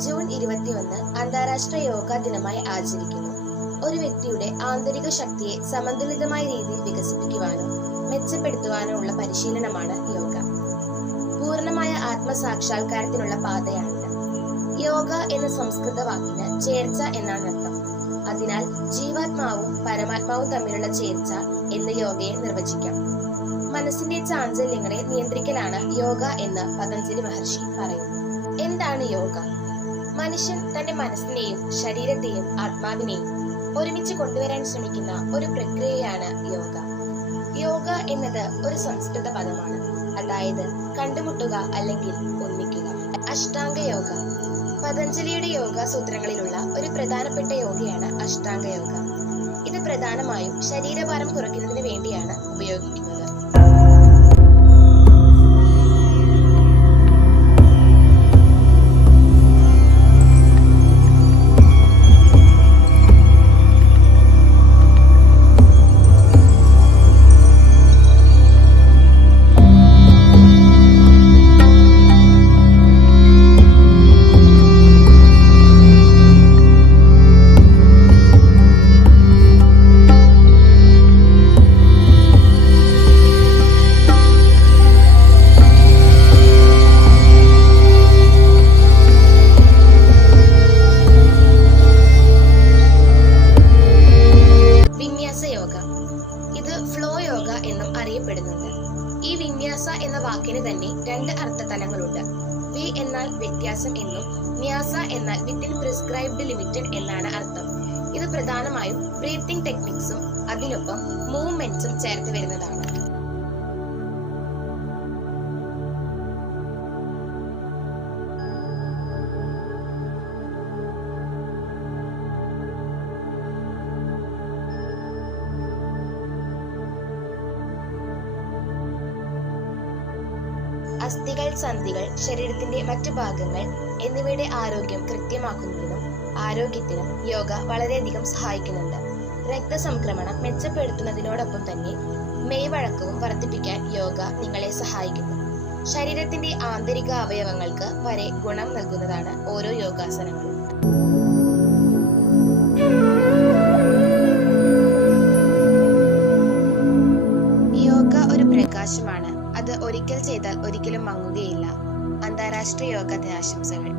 June 21 അന്താരാഷ്ട്ര യോഗാ ദിനമായി ആചരിക്കുന്നു. ഒരു വ്യക്തിയുടെ ആന്തരിക ശക്തിയെ സമതുലിതമായ രീതിയിൽ വികസിപ്പിക്കുവാനോ മെച്ചപ്പെടുത്തുവാനോ ഉള്ള പരിശീലനമാണ് യോഗ. പൂർണ്ണമായ ആത്മസാക്ഷാത്കാരത്തിനുള്ള പാതയാണിത്. യോഗ എന്ന സംസ്കൃത വാക്കിന് ചേർച്ച എന്നാണ് അർത്ഥം. അതിനാൽ ജീവാത്മാവും പരമാത്മാവും തമ്മിലുള്ള ചേർച്ച എന്ന് യോഗയെ നിർവചിക്കാം. മനസ്സിന്റെ ചാഞ്ചല്യങ്ങളെ നിയന്ത്രിക്കലാണ് യോഗ എന്ന് പതഞ്ജലി മഹർഷി പറയുന്നു. എന്താണ് യോഗ? മനുഷ്യൻ തന്റെ മനസ്സിനെയും ശരീരത്തെയും ആത്മാവിനെയും ഒരുമിച്ച് കൊണ്ടുവരാൻ ശ്രമിക്കുന്ന ഒരു പ്രക്രിയയാണ് യോഗ. യോഗ എന്നത് ഒരു സംസ്കൃത പദമാണ്, അതായത് കണ്ടുമുട്ടുക അല്ലെങ്കിൽ ഒന്നിക്കുക. അഷ്ടാംഗ യോഗ പതഞ്ജലിയുടെ യോഗ സൂത്രങ്ങളിലുള്ള ഒരു പ്രധാനപ്പെട്ട യോഗയാണ് അഷ്ടാംഗ യോഗ. ഇത് പ്രധാനമായും ശരീരഭാരം കുറയ്ക്കുന്നതിന് വേണ്ടിയാണ് ഉപയോഗിക്കുന്നത്. ഫ്ലോ യോഗ എന്നും അറിയപ്പെടുന്നുണ്ട്. ഈ വിന്യാസ എന്ന വാക്കിന് തന്നെ രണ്ട് അർത്ഥതലങ്ങളുണ്ട്. വി എന്നാൽ വ്യത്യാസം എന്നും ന്യാസ എന്നാൽ വിത്തിൻ പ്രിസ്ക്രൈബ്ഡ് ലിമിറ്റഡ് എന്നാണ് അർത്ഥം. ഇത് പ്രധാനമായും ബ്രീത്തിങ് ടെക്നിക്സും അതിനൊപ്പം മൂവ്മെന്റ്സും ചേർത്ത് വരുന്നതാണ്. അസ്ഥികൾ, സന്ധികൾ, ശരീരത്തിന്റെ മറ്റു ഭാഗങ്ങൾ എന്നിവയുടെ ആരോഗ്യം കൃത്യമാക്കുന്നതിനും ആരോഗ്യത്തിനും യോഗ വളരെയധികം സഹായിക്കുന്നുണ്ട്. രക്തസംക്രമണം മെച്ചപ്പെടുത്തുന്നതിനോടൊപ്പം തന്നെ മെയ്വഴക്കവും വർദ്ധിപ്പിക്കാൻ യോഗ നിങ്ങളെ സഹായിക്കുന്നു. ശരീരത്തിന്റെ ആന്തരിക അവയവങ്ങൾക്ക് വരെ ഗുണം നൽകുന്നതാണ് ഓരോ യോഗാസനങ്ങളും. യോഗ ഒരു പ്രകാശമാണ്. അത് ഒരിക്കൽ ചെയ്താൽ ഒരിക്കലും മങ്ങുകയില്ല. അന്താരാഷ്ട്ര യോഗ ദിനാശംസകൾ.